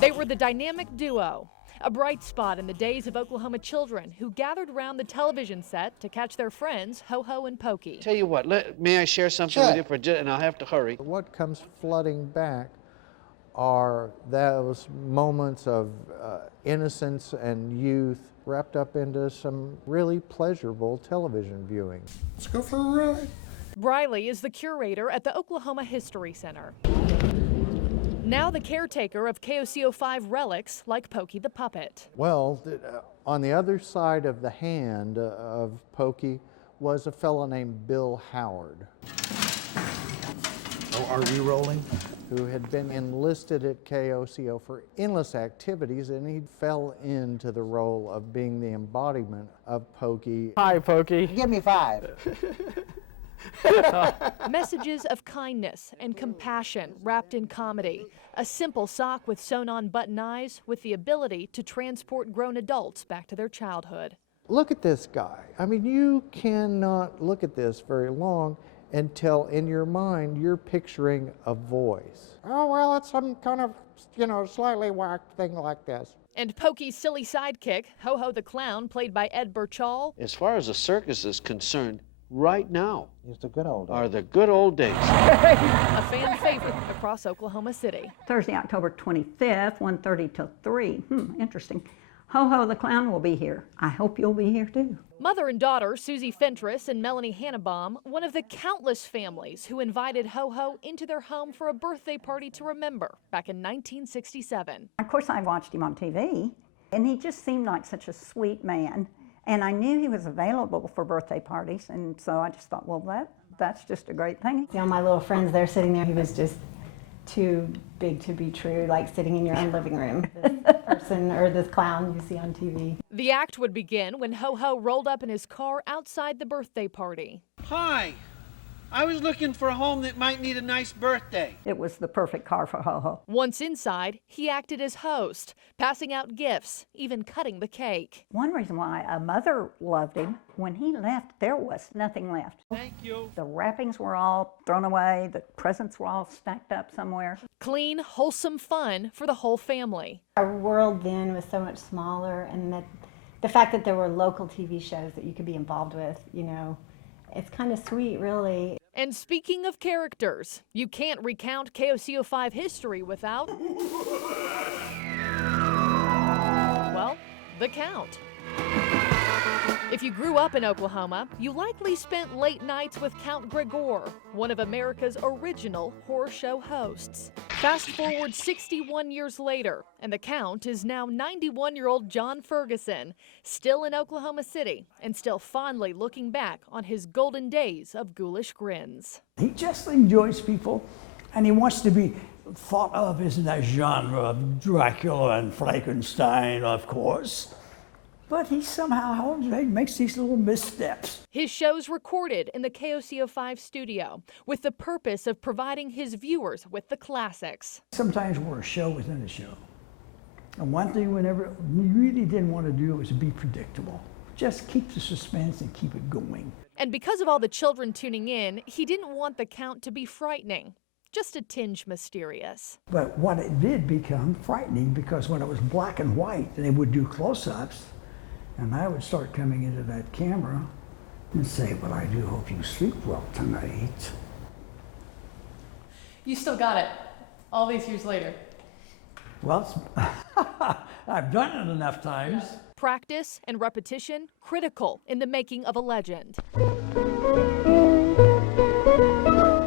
They were the dynamic duo, a bright spot in the days of Oklahoma children who gathered around the television set to catch their friends Ho-Ho and Pokey. Tell you what, may I share something with you and I'll have to hurry. What comes flooding back are those moments of innocence and youth wrapped up into some really pleasurable television viewing. Let's go for a ride. Briley is the curator at the Oklahoma History Center. Now the caretaker of KOCO5 relics like Pokey the puppet. Well, on the other side of the hand of Pokey was a fellow named Bill Howard. Oh, are we rolling? Who had been enlisted at KOCO for endless activities, and he fell into the role of being the embodiment of Pokey. Hi, Pokey. Give me 5. Messages of kindness and compassion wrapped in comedy. A simple sock with sewn-on button eyes with the ability to transport grown adults back to their childhood. Look at this guy. I mean, you cannot look at this very long until in your mind you're picturing a voice. Oh, well, it's some kind of, slightly whacked thing like this. And Pokey's silly sidekick, Ho-Ho the Clown, played by Ed Burchall. As far as the circus is concerned, right now It's the good old days. are the good old days. A fan favorite across Oklahoma City. Thursday, October 25th, 1:30 till 3. Interesting. Ho-Ho the Clown will be here. I hope you'll be here too. Mother and daughter, Susie Fentress and Melanie Hannenbaum, one of the countless families who invited Ho-Ho into their home for a birthday party to remember back in 1967. Of course, I watched him on TV, and he just seemed like such a sweet man. And I knew he was available for birthday parties, and so I just thought, well, that's just a great thing. See all my little friends there sitting there. He was just too big to be true, like sitting in your own living room. This person or this clown you see on TV. The act would begin when Ho-Ho rolled up in his car outside the birthday party. Hi, I was looking for a home that might need a nice birthday. It was the perfect car for Ho-Ho. Once inside, he acted as host, passing out gifts, even cutting the cake. One reason why a mother loved him, when he left, there was nothing left. Thank you. The wrappings were all thrown away, the presents were all stacked up somewhere. Clean, wholesome fun for the whole family. Our world then was so much smaller, and that the fact that there were local TV shows that you could be involved with, it's kind of sweet, really. And speaking of characters, you can't recount KOCO5 history without, well, the Count. If you grew up in Oklahoma, you likely spent late nights with Count Gregor, one of America's original horror show hosts. Fast forward 61 years later, and the Count is now 91-year-old John Ferguson, still in Oklahoma City, and still fondly looking back on his golden days of ghoulish grins. He just enjoys people, and he wants to be thought of as in that genre of Dracula and Frankenstein, of course. But he somehow makes these little missteps. His show's recorded in the KOCO5 studio with the purpose of providing his viewers with the classics. Sometimes we're a show within a show. And one thing we really didn't want to do was be predictable. Just keep the suspense and keep it going. And because of all the children tuning in, he didn't want the Count to be frightening, just a tinge mysterious. But what it did become frightening, because when it was black and white, they would do close-ups, and I would start coming into that camera and say, well, I do hope you sleep well tonight. You still got it, all these years later. Well, I've done it enough times. Practice and repetition, critical in the making of a legend.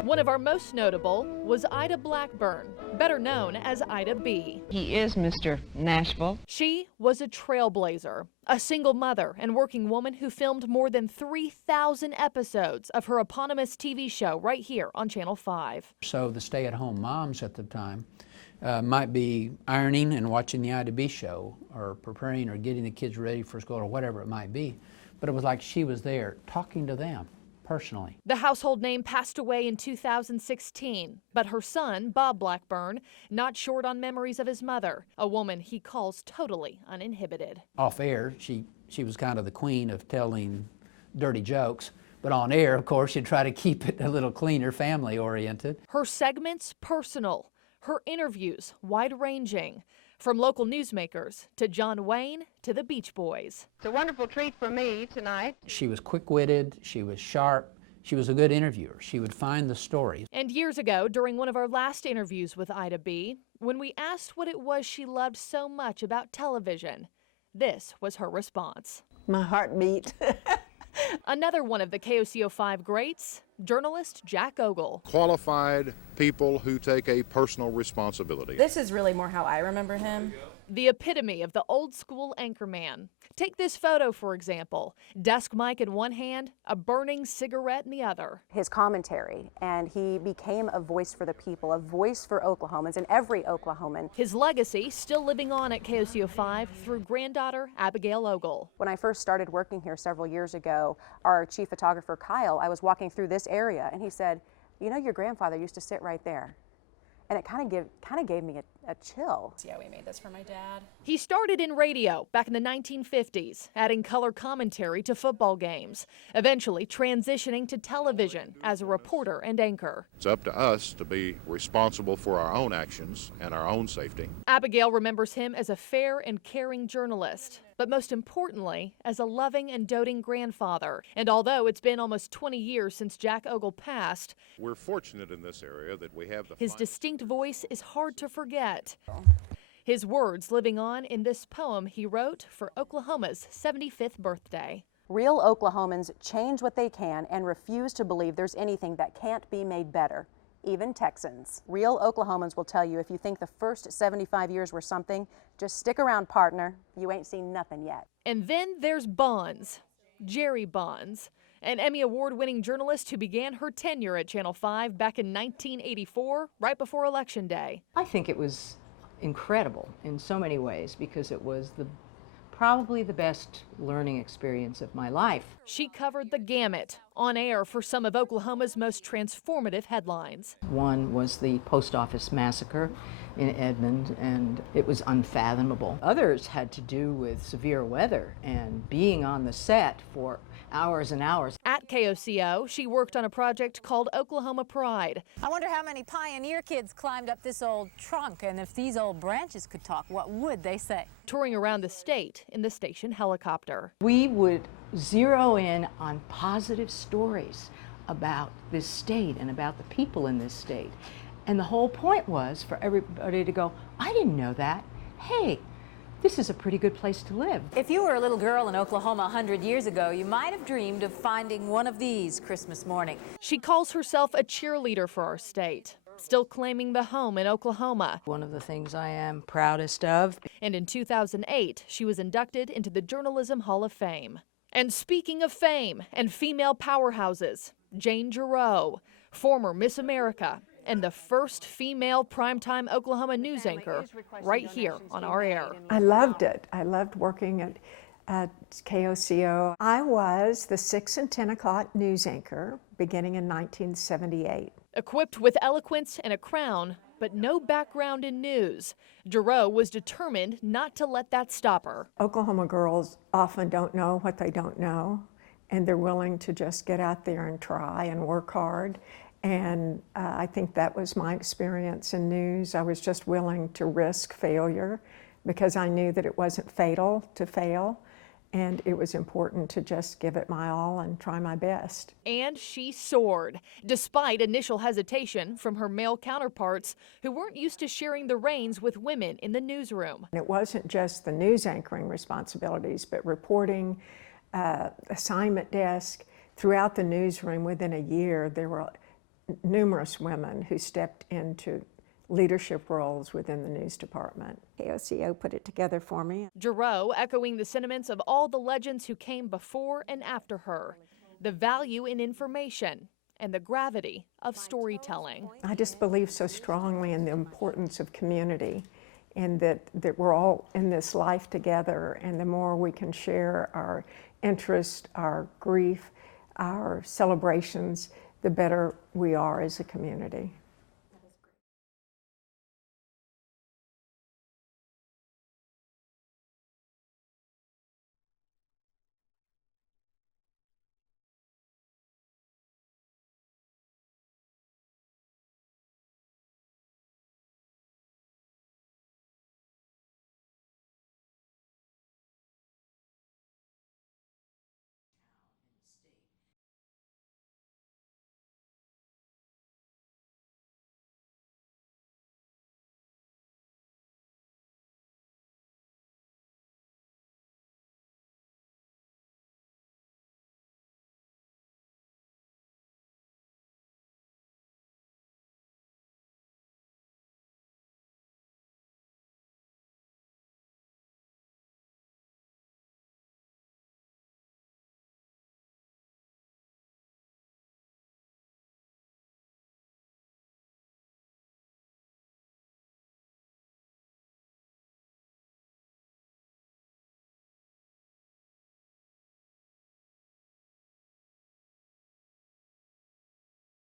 One of our most notable was Ida Blackburn, better known as Ida B. He is Mr. Nashville. She was a trailblazer, a single mother and working woman who filmed more than 3,000 episodes of her eponymous TV show right here on Channel 5. So the stay-at-home moms at the time might be ironing and watching the Ida B show, or preparing or getting the kids ready for school, or whatever it might be. But it was like she was there talking to them personally. The household name passed away in 2016, but her son, Bob Blackburn, not short on memories of his mother, a woman he calls totally uninhibited. Off air, she was kind of the queen of telling dirty jokes, but on air, of course, she'd try to keep it a little cleaner, family-oriented. Her segments personal, Her interviews wide-ranging, from local newsmakers to John Wayne to the Beach Boys. It's a wonderful treat for me tonight. She was quick-witted, she was sharp, she was a good interviewer. She would find the stories. And years ago, during one of our last interviews with Ida B., when we asked what it was she loved so much about television, this was her response. My heartbeat. Another one of the KOCO5 greats, journalist Jack Ogle. Qualified people who take a personal responsibility. This is really more how I remember him. The epitome of the old school anchorman. Take this photo, for example. Desk mic in one hand, a burning cigarette in the other. His commentary, and he became a voice for the people, a voice for Oklahomans and every Oklahoman. His legacy still living on at KOCO5 through granddaughter Abigail Ogle. When I first started working here several years ago, our chief photographer, Kyle, I was walking through this area, and he said, "You know, your grandfather used to sit right there." And it kind of gave me a chill. Yeah, we made this for my dad. He started in radio back in the 1950s, adding color commentary to football games, eventually transitioning to television as a reporter and anchor. It's up to us to be responsible for our own actions and our own safety. Abigail remembers him as a fair and caring journalist, but most importantly, as a loving and doting grandfather. And although it's been almost 20 years since Jack Ogle passed, we're fortunate in this area that we have his distinct voice is hard to forget. His words living on in this poem he wrote for Oklahoma's 75th birthday. Real Oklahomans change what they can and refuse to believe there's anything that can't be made better. Even Texans. Real Oklahomans will tell you if you think the first 75 years were something, just stick around, partner. You ain't seen nothing yet. And then there's Bonds, Jerry Bonds, an Emmy Award-winning journalist who began her tenure at Channel 5 back in 1984, right before Election Day. I think it was incredible in so many ways because it was probably the best learning experience of my life. She covered the gamut, on air for some of Oklahoma's most transformative headlines. One was the post office massacre in Edmond, and it was unfathomable. Others had to do with severe weather and being on the set for hours and hours. At KOCO, she worked on a project called Oklahoma Pride. I wonder how many pioneer kids climbed up this old trunk, and if these old branches could talk, what would they say? Touring around the state in the station helicopter. We would zero in on positive stories about this state and about the people in this state. And the whole point was for everybody to go, I didn't know that. Hey, this is a pretty good place to live. If you were a little girl in Oklahoma 100 years ago, you might have dreamed of finding one of these Christmas morning. She calls herself a cheerleader for our state, still claiming the home in Oklahoma. One of the things I am proudest of. And in 2008, she was inducted into the Journalism Hall of Fame. And speaking of fame and female powerhouses, Jane Giroux, former Miss America, and the first female primetime Oklahoma news anchor right here on our air. I loved it. I loved working at KOCO. I was the 6 and 10 o'clock news anchor beginning in 1978. Equipped with eloquence and a crown, but no background in news, Giroux was determined not to let that stop her. Oklahoma girls often don't know what they don't know, and they're willing to just get out there and try and work hard. And I think that was my experience in news. I was just willing to risk failure because I knew that it wasn't fatal to fail, and it was important to just give it my all and try my best. And she soared, despite initial hesitation from her male counterparts who weren't used to sharing the reins with women in the newsroom. And it wasn't just the news anchoring responsibilities, but reporting, assignment desk. Throughout the newsroom, within a year, there were numerous women who stepped into leadership roles within the news department. KOCO put it together for me. Giroux echoing the sentiments of all the legends who came before and after her, the value in information and the gravity of storytelling. I just believe so strongly in the importance of community and that we're all in this life together, and the more we can share our interest, our grief, our celebrations, the better we are as a community.